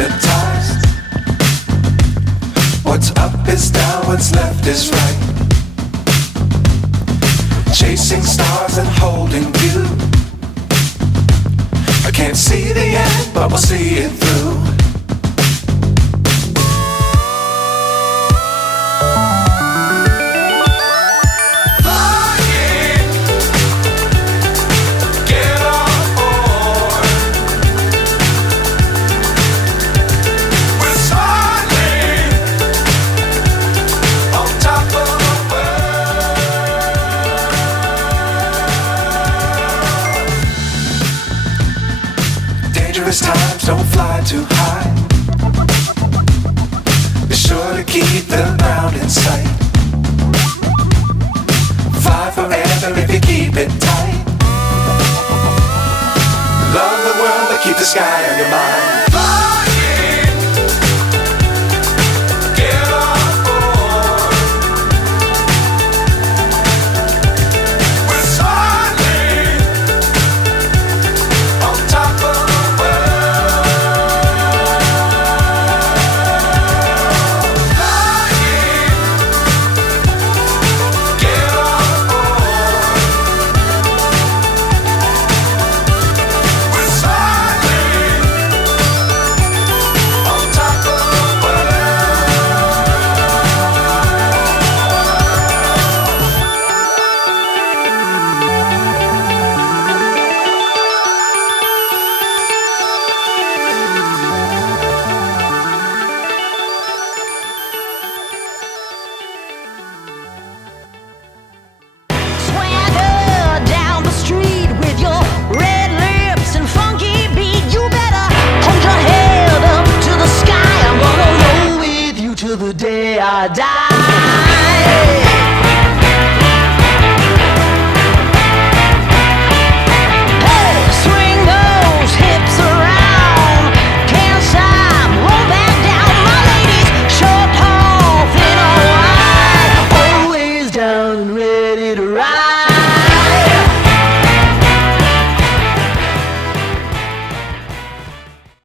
hypnotized. What's up is down, what's left is right. Chasing stars and holding you. I can't see the end, but we'll see it through. Dangerous times, don't fly too high. Be sure to keep the ground in sight. Fly forever if you keep it tight. Love the world, but keep the sky on your mind. The day I die. Hey, swing those hips around. Can't stop, roll back down. My ladies, short, tall, thin or wide, always down and ready to ride.